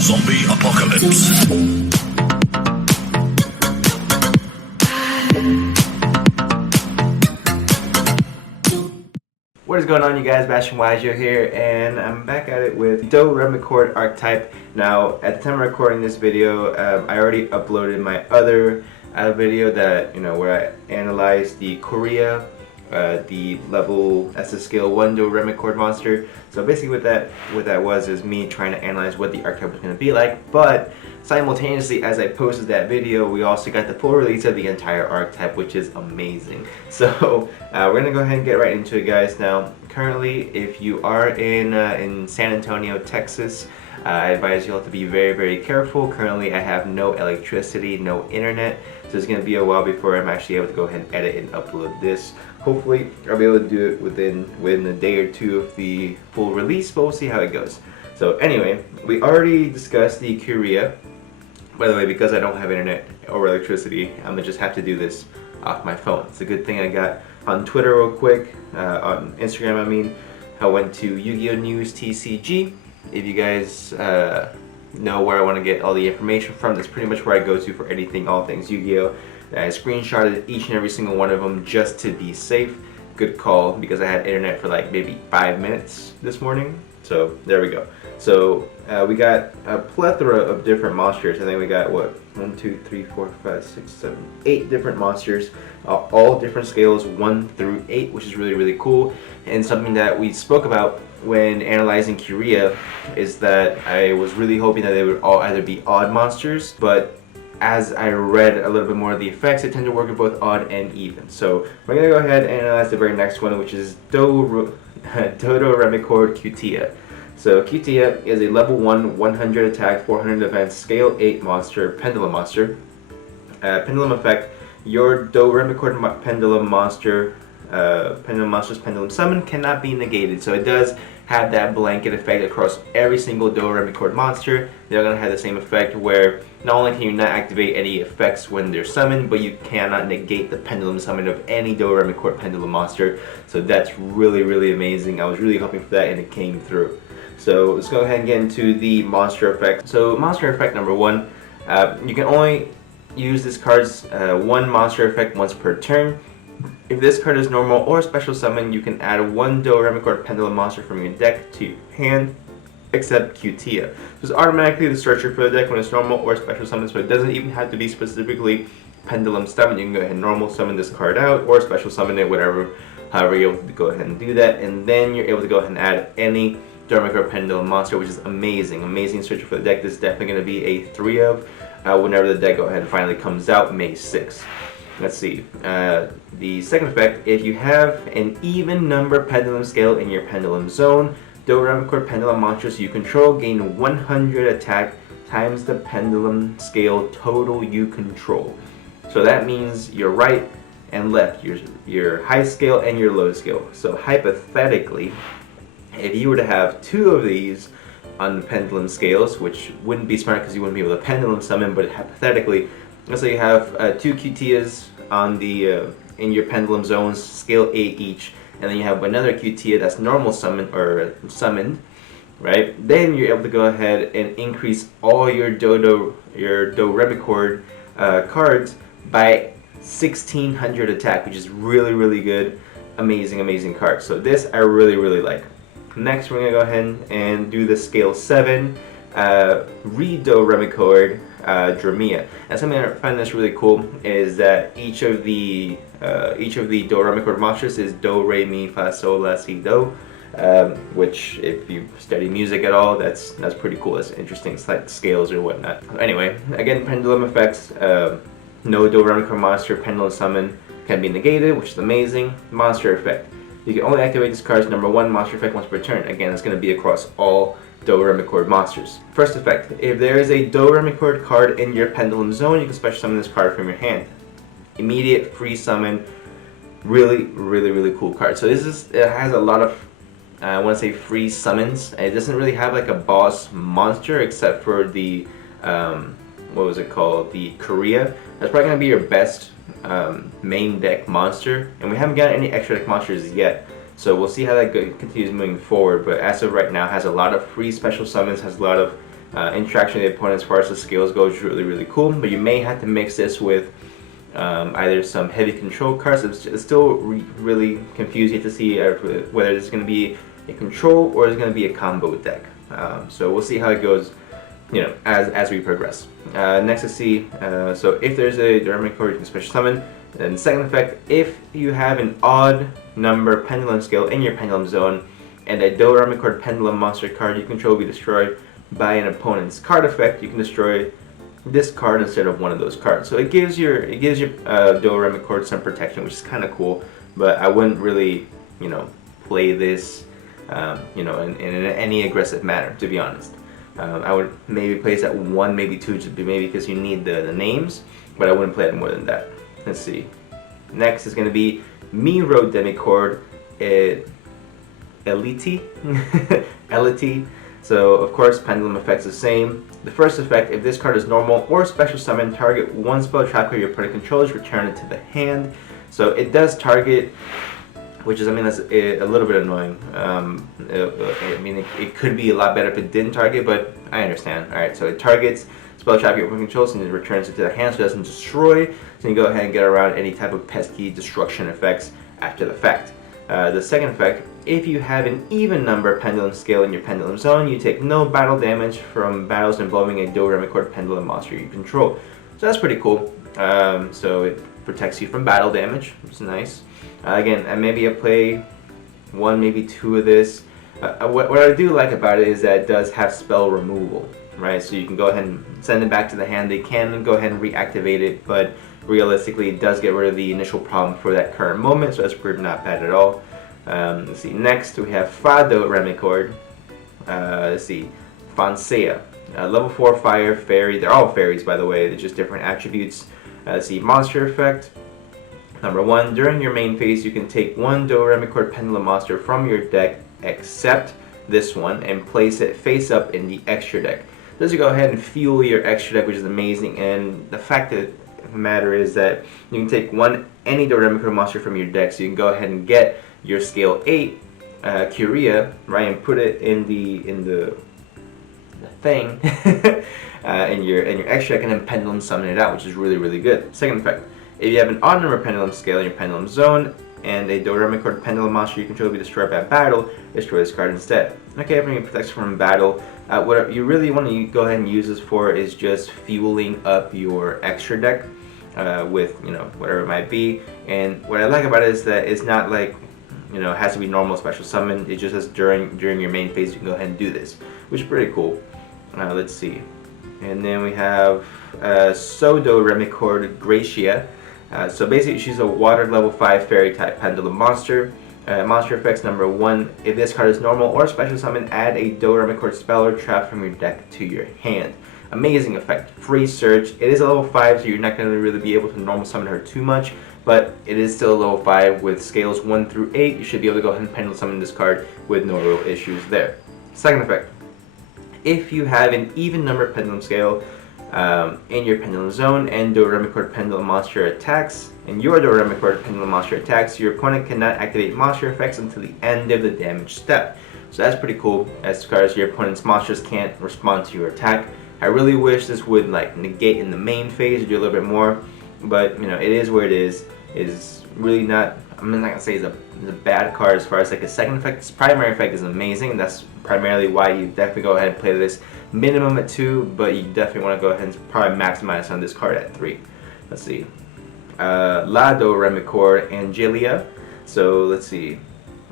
Zombie apocalypse. What is going on, you guys? Bastion here, and I'm back at it with Doremichord archetype. Now, at the time of recording this video, I already uploaded my other video that, where I analyzed the Korea, the level, that's the scale 1 Doremichord monster. So basically what that was is me trying to analyze what the archetype was going to be like, but simultaneously as I posted that video, we also got the full release of the entire archetype, which is amazing. So we're going to go ahead and get right into it, guys. Now, currently, if you are in San Antonio, Texas, I advise you all to be very, very careful. Currently, I have no electricity, no internet, so it's going to be a while before I'm actually able to go ahead and edit and upload this. Hopefully, I'll be able to do it within a day or two of the full release, but we'll see how it goes. So anyway, we already discussed the Korea. By the way, because I don't have internet or electricity, I'm going to just have to do this off my phone. It's a good thing I got on Twitter real quick, on Instagram I mean. I went to Yu-Gi-Oh! News TCG. If you guys know where I want to get all the information from, that's pretty much where I go to for anything, all things Yu-Gi-Oh! I screenshotted each and every single one of them just to be safe. Good call, because I had internet for like maybe 5 minutes this morning. So there we go. So we got a plethora of different monsters. I think we got what, 1, 2, 3, 4, 5, 6, 7, 8 different monsters, all different scales 1 through 8, which is really, really cool. And something that we spoke about when analyzing Korea is that I was really hoping that they would all either be odd monsters, but as I read a little bit more of the effects, they tend to work with both odd and even. So we're going to go ahead and analyze the very next one, which is Fado Remicord Cutia. So Cutia is a level 1, 100 attack, 400 defense, scale 8 monster, pendulum monster. Pendulum effect, your Doremichord pendulum monster's pendulum summon cannot be negated. So it does have that blanket effect across every single Doremichord monster. They're going to have the same effect where not only can you not activate any effects when they're summoned, but you cannot negate the pendulum summon of any Doremichord pendulum monster. So that's really, really amazing. I was really hoping for that, and it came through. So let's go ahead and get into the monster effect. So monster effect number 1, you can only use this card's one monster effect once per turn. If this card is normal or special summon, you can add 1 Doremichord pendulum monster from your deck to your hand, except Cutia. So it's automatically the structure for the deck when it's normal or special summon, so it doesn't even have to be specifically pendulum summon. You can go ahead and normal summon this card out or special summon it, however you're able to go ahead and do that, and then you're able to go ahead and add any Doremichord pendulum monster, which is amazing. Amazing structure for the deck. This is definitely going to be a 3 of whenever the deck go ahead and finally comes out May 6th. Let's see. The second effect, if you have an even number pendulum scale in your pendulum zone, Doremichord pendulum monsters you control gain 100 attack times the pendulum scale total you control. So that means your right and left, your high scale and your low scale. So hypothetically, if you were to have 2 of these on the pendulum scales, which wouldn't be smart because you wouldn't be able to pendulum summon, but hypothetically, let's say you have 2 Cutias on the in your pendulum zones, scale 8 each, and then you have another Cutia that's normal summon or summoned, right? Then you're able to go ahead and increase all your Doremichord cards by 1600 attack, which is really, really good. Amazing card. So this I really, really like. Next, we're gonna go ahead and do the scale 7 Doremichord Doremichord. And something I find that's really cool is that each of the Doremichord monsters is do, re, mi, fa, sol, la, si, do, which if you study music at all, that's pretty cool. That's interesting, it's like scales or whatnot. Anyway, again, pendulum effects. No Doremichord monster pendulum summon can be negated, which is amazing. Monster effect. You can only activate this card's number 1 monster effect once per turn. Again, it's going to be across all Doremichord monsters. First effect, if there is a Doremichord card in your pendulum zone, you can special summon this card from your hand. Immediate free summon. Really, really, really cool card. So it has a lot of, I want to say, free summons. It doesn't really have like a boss monster except for the, what was it called? The Korea. That's probably going to be your best main deck monster, and we haven't got any extra deck monsters yet, So we'll see how that continues moving forward, but as of right now, has a lot of free special summons, has a lot of interaction with the opponent as far as the skills go is really, really cool, but you may have to mix this with either some heavy control cards. It's still really confusing to see whether this is going to be a control or it's going to be a combo deck. So we'll see how it goes, you know, as we progress. Next to see, so if there's a Doremichord, you can special summon. Then second effect, if you have an odd number pendulum scale in your pendulum zone and a Doremichord pendulum monster card you control will be destroyed by an opponent's card effect, you can destroy this card instead of one of those cards. So it gives your Doremichord some protection, which is kind of cool. But I wouldn't really, you know, play this, you know, in any aggressive manner, to be honest. I would maybe place at 1, maybe 2, just maybe because you need the names, but I wouldn't play it more than that. Let's see. Next is going to be Fado Remicord, Elite. Elite. So of course, pendulum effect's the same. The first effect, if this card is normal or special summon, target one spell trap card your opponent controls, return it to the hand. So it does target, which is, I mean, that's a little bit annoying. I mean, it could be a lot better if it didn't target, but I understand. Alright, so it targets spell trap your opponent controls and it returns it to the hand, so it doesn't destroy. So you can go ahead and get around any type of pesky destruction effects after the fact. The second effect, if you have an even number pendulum scale in your pendulum zone, you take no battle damage from battles involving a Doremichord pendulum monster you control. So that's pretty cool. So it protects you from battle damage, which is nice. Again, maybe I play 1, maybe 2 of this. What I do like about it is that it does have spell removal, right? So you can go ahead and send it back to the hand. They can go ahead and reactivate it, but realistically it does get rid of the initial problem for that current moment, so that's pretty not bad at all. Let's see, next we have Fado Remicord. Let's see, Fansea. Level 4 fire, fairy. They're all fairies, by the way, they're just different attributes. Let's see, monster effect. Number 1, during your main phase you can take one Doremichord pendulum monster from your deck, except this one, and place it face up in the extra deck. This will go ahead and fuel your extra deck, which is amazing. And the fact of the matter is that you can take any Doremichord monster from your deck, so you can go ahead and get your scale 8 Curia, right, and put it in the thing in your extra deck, and then pendulum summon it out, which is really, really good. Second effect, if you have an odd number pendulum scale in your pendulum zone and a Doremichord pendulum monster you control will be destroyed by battle, destroy this card instead. Okay, everything protects from battle. What you really want to go ahead and use this for is just fueling up your extra deck with, you know, whatever it might be. And what I like about it is that it's not like, you know, it has to be normal special summon. It just says during your main phase you can go ahead and do this, which is pretty cool. Let's see. And then we have Fado Remicord, Gracia. So basically she's a water level 5 fairy type pendulum monster. Monster effects, number 1, if this card is normal or special summon, add a Doremichord spell or trap from your deck to your hand. Amazing effect. Free search. It is a level 5, so you're not going to really be able to normal summon her too much, but it is still a level 5 with scales 1 through 8. You should be able to go ahead and pendulum summon this card with no real issues there. Second effect, if you have an even number pendulum scale in your pendulum zone and Doremichord pendulum monster attacks, and your Doremichord pendulum monster attacks, your opponent cannot activate monster effects until the end of the damage step. So that's pretty cool, as far as your opponent's monsters can't respond to your attack. I really wish this would like negate in the main phase or do a little bit more, but you know, it is where it is. It's really not, I'm not gonna say it's a bad card as far as like a second effect. Its primary effect is amazing. That's primarily why you definitely go ahead and play this minimum at 2, but you definitely want to go ahead and probably maximize on this card at 3. Let's see. Fado Remicord, Angelia. So let's see.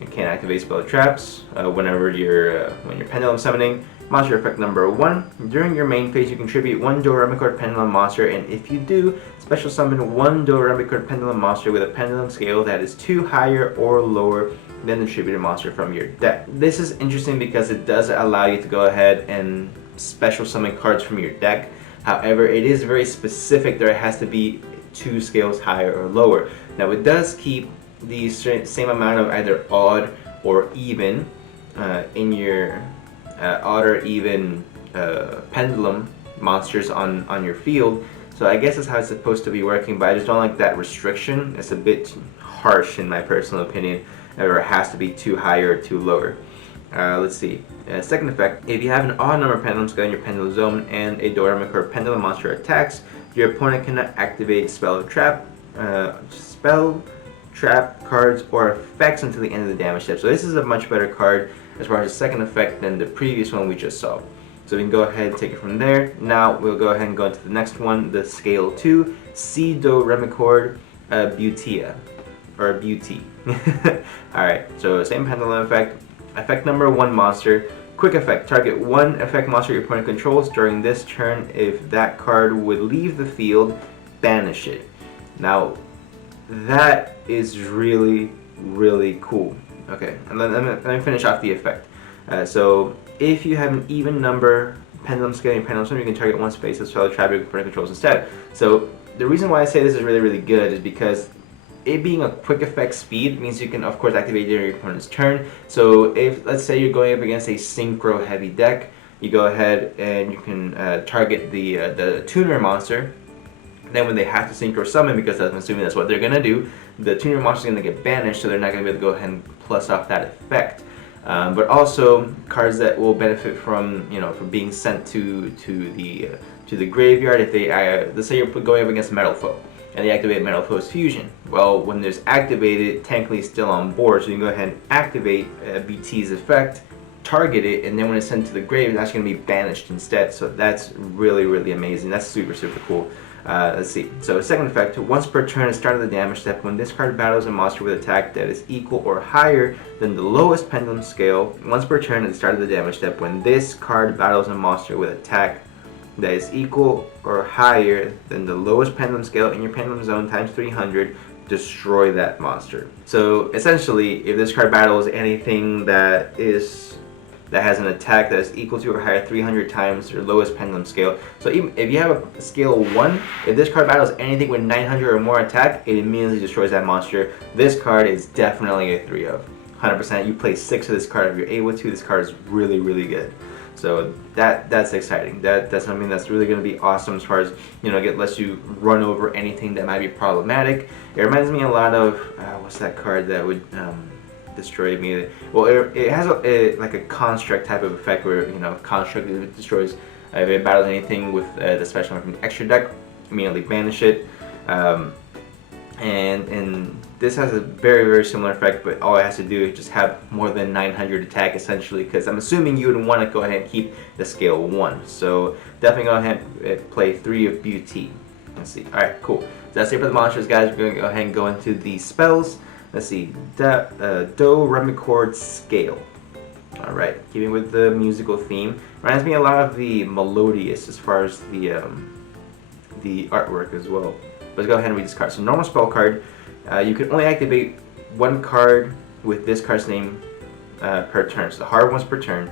You can't activate spell traps whenever when you're pendulum summoning. Monster effect number 1. During your main phase, you contribute one Doremichord pendulum monster, and if you do, special summon one Doremichord pendulum monster with a pendulum scale that is 2 higher or lower than the attributed monster from your deck. This is interesting because it does allow you to go ahead and special summon cards from your deck. However, it is very specific that it has to be 2 scales higher or lower. Now it does keep the same amount of either odd or even in your odd or even pendulum monsters on your field. So I guess that's how it's supposed to be working, but I just don't like that restriction. It's a bit harsh in my personal opinion. Or it has to be 2 higher or 2 lower. Let's see. Second effect, if you have an odd number of pendulum scale in your pendulum zone and a Doremichord pendulum monster attacks, your opponent cannot activate spell, trap, cards, or effects until the end of the damage step. So this is a much better card as far as the second effect than the previous one we just saw. So we can go ahead and take it from there. Now we'll go ahead and go into the next one, the Scale 2, Fado Remicord, Beautia, or Beauty. Alright, so same pendulum effect. Effect number 1 monster. Quick effect. Target one effect monster your opponent controls during this turn. If that card would leave the field, banish it. Now, that is really, really cool. Okay, and then let me finish off the effect. So, if you have an even number pendulum scale in your pendulum zone, you can target one space of spell trap your opponent controls instead. So, the reason why I say this is really, really good is because it being a quick effect speed means you can of course activate during your opponent's turn. So if, let's say, you're going up against a synchro heavy deck, you go ahead and you can target the tuner monster. Then when they have to synchro summon, because I'm assuming that's what they're going to do, the tuner monster is going to get banished, so they're not going to be able to go ahead and plus off that effect. But also cards that will benefit from, from being sent to the graveyard. If they let's say you're going up against Metal Foe and they activate Metal Foe's Fusion. Well, when there's activated, technically it's still on board, so you can go ahead and activate BT's effect, target it, and then when it's sent to the grave, it's actually going to be banished instead. So that's really, really amazing. That's super, super cool. Let's see. So second effect, once per turn at the start of the damage step, when this card battles a monster with attack that is equal or higher than the lowest pendulum scale, once per turn at the start of the damage step, when this card battles a monster with attack that is equal or higher than the lowest pendulum scale in your pendulum zone times 300, destroy that monster. So essentially, if this card battles anything that has an attack that is equal to or higher 300 times your lowest pendulum scale. So even if you have a scale 1, if this card battles anything with 900 or more attack, it immediately destroys that monster. This card is definitely a 3 of. 100%. You play 6 of this card if you're able to. This card is really, really good. So that's exciting. That's something that's really going to be awesome as far as, it lets you run over anything that might be problematic. It reminds me a lot of, what's that card that would destroy me? Well, it has like a construct type of effect where, construct destroys, if it battles anything with the special from the extra deck, immediately banish it. And this has a very, very similar effect, but all it has to do is just have more than 900 attack essentially, because I'm assuming you would want to go ahead and keep the scale 1. So definitely go ahead and play 3 of Beauty. Let's see. Alright, cool. So that's it for the monsters, guys. We're going to go ahead and go into the spells. Let's see. Doremichord Scale. Alright, keeping with the musical theme. Reminds me a lot of the Melodious as far as the artwork as well. Let's go ahead and read this card. So normal spell card, you can only activate one card with this card's name per turn. So the hard ones per turn.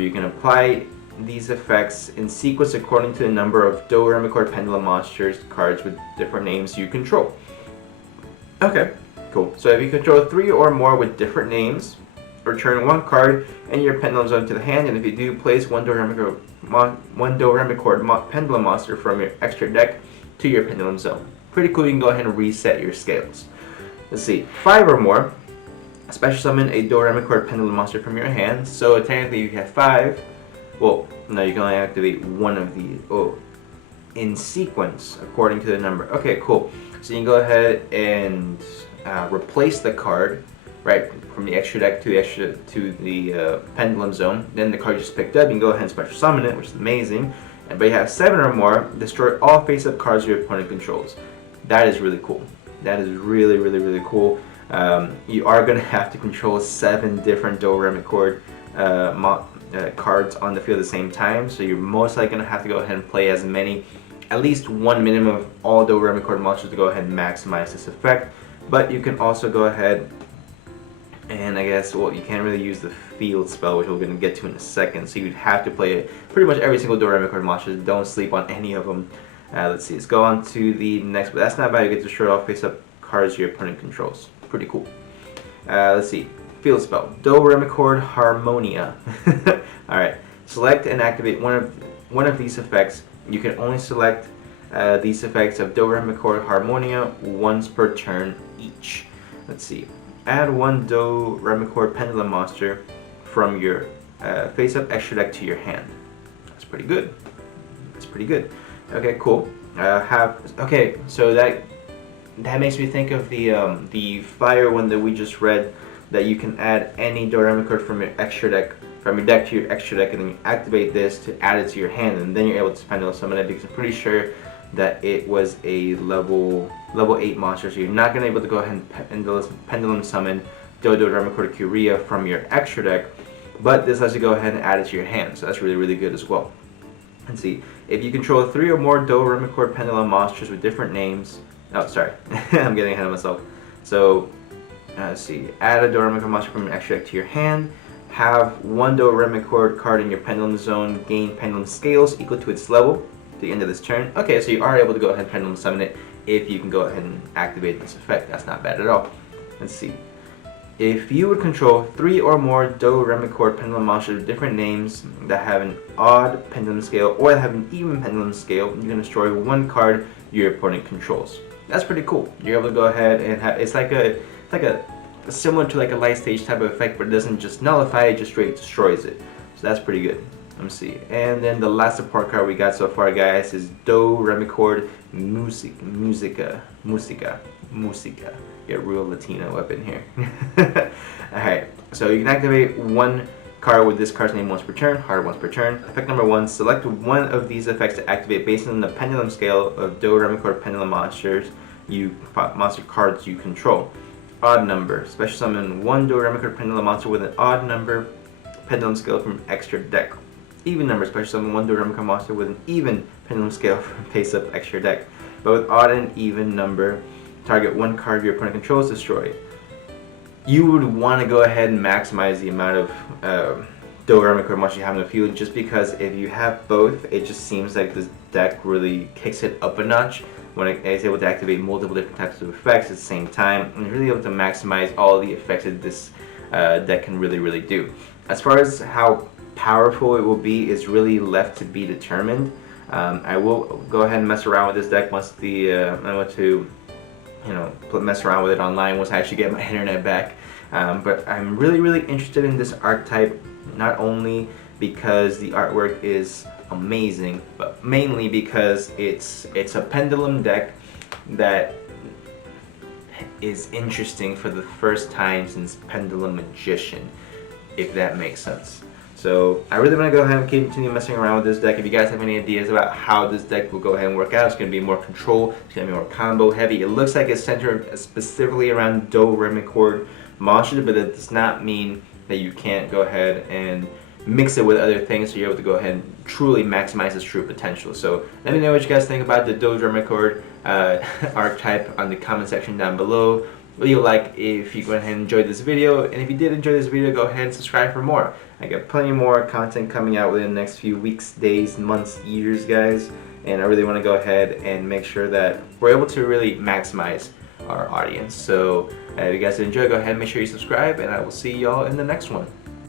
You can apply these effects in sequence according to the number of Doremichord Pendulum monsters cards with different names you control. Okay, cool. So if you control 3 or more with different names, return 1 card and your pendulum zone to the hand, and if you do, place one Doremichord Pendulum monster from your extra deck to your pendulum zone. Pretty cool. You can go ahead and reset your scales. Let's see, 5 or more, special summon a Doremichord Pendulum monster from your hand. So technically you have 5. Well, no, you can only activate one of these. Oh, in sequence according to the number. Okay, cool. So you can go ahead and replace the card, right, from the extra deck to the pendulum zone. Then the card you just picked up, you can go ahead and special summon it, which is amazing. But you have 7 or more, destroy all face-up cards your opponent controls. That is really cool. That is really, really, really cool. You are going to have to control 7 different Doremichord cards on the field at the same time, so you're most likely going to have to go ahead and play as many, at least one minimum of all Doremichord monsters to go ahead and maximize this effect. But you can also go ahead and, I guess, well, you can't really use the field spell, which we're going to get to in a second, so you'd have to play pretty much every single Doremichord monster. Don't sleep on any of them. Let's see, let's go on to the next, but that's not bad. You get to destroy all face-up cards your opponent controls. Pretty cool. Let's see, field spell, Doremichord Harmonia. Alright, select and activate one of these effects. You can only select these effects of Doremichord Harmonia once per turn each. Let's see. Add 1 Doremichord Pendulum monster from your face-up extra deck to your hand. That's pretty good. That's pretty good. Okay, cool. Okay, so that makes me think of the fire one that we just read, that you can add any Doremichord from your extra deck, from your deck to your extra deck, and then you activate this to add it to your hand, and then you're able to Pendulum Summon it, because I'm pretty sure that it was a level 8 monster, so you're not going to be able to go ahead and Pendulum Summon Doremichord Curia from your extra deck, but this lets you go ahead and add it to your hand, so that's really, really good as well. Let's see, if you control 3 or more Doremichord Pendulum monsters with different names, oh sorry, I'm getting ahead of myself. So let's see, add a Doremichord monster from an extra deck to your hand, have one Doremichord card in your Pendulum Zone gain Pendulum Scales equal to its level at the end of this turn. Okay, so you are able to go ahead and Pendulum Summon it if you can go ahead and activate this effect. That's not bad at all. Let's see. If you would control 3 or more Doremichord Pendulum monsters with different names that have an odd Pendulum Scale or that have an even Pendulum Scale, you can destroy one card your opponent controls. That's pretty cool. You're able to go ahead and have, it's like a similar to like a light stage type of effect, but it doesn't just nullify it, just straight destroys it. So that's pretty good. Let me see. And then the last support card we got so far, guys, is Doremichord Musica. Get real Latino up in here. Alright, so you can activate one card with this card's name once per turn, hard once per turn. Effect number 1, select one of these effects to activate based on the pendulum scale of Doremichord Pendulum monster cards you control. Odd number, special summon one Doremichord Pendulum monster with an odd number pendulum scale from extra deck. Even number, special summon one Doremichord monster with an even pendulum scale from face-up extra deck. But with odd and even number, target one card your opponent controls, destroy it. You would want to go ahead and maximize the amount of Doremichord monsters you have in the field, just because if you have both, it just seems like this deck really kicks it up a notch when it is able to activate multiple different types of effects at the same time, and really able to maximize all the effects that this deck can really do. As far as how powerful it will be is really left to be determined. I will go ahead and mess around with this deck once I want to mess around with it online once I actually get my internet back. But I'm really interested in this archetype, not only because the artwork is amazing, but mainly because it's a pendulum deck that is interesting for the first time since Pendulum Magician, if that makes sense. So I really want to go ahead and continue messing around with this deck. If you guys have any ideas about how this deck will go ahead and work out, it's going to be more control, it's going to be more combo heavy. It looks like it's centered specifically around Doremichord monsters, but it does not mean that you can't go ahead and mix it with other things, so you're able to go ahead and truly maximize its true potential. So let me know what you guys think about the Doremichord archetype on the comment section down below. What do you like if you go ahead and enjoy this video, and if you did enjoy this video, go ahead and subscribe for more. I got plenty more content coming out within the next few weeks, days, months, years, guys, and I really want to go ahead and make sure that we're able to really maximize our audience. So if you guys did enjoy, go ahead and make sure you subscribe, and I will see y'all in the next one.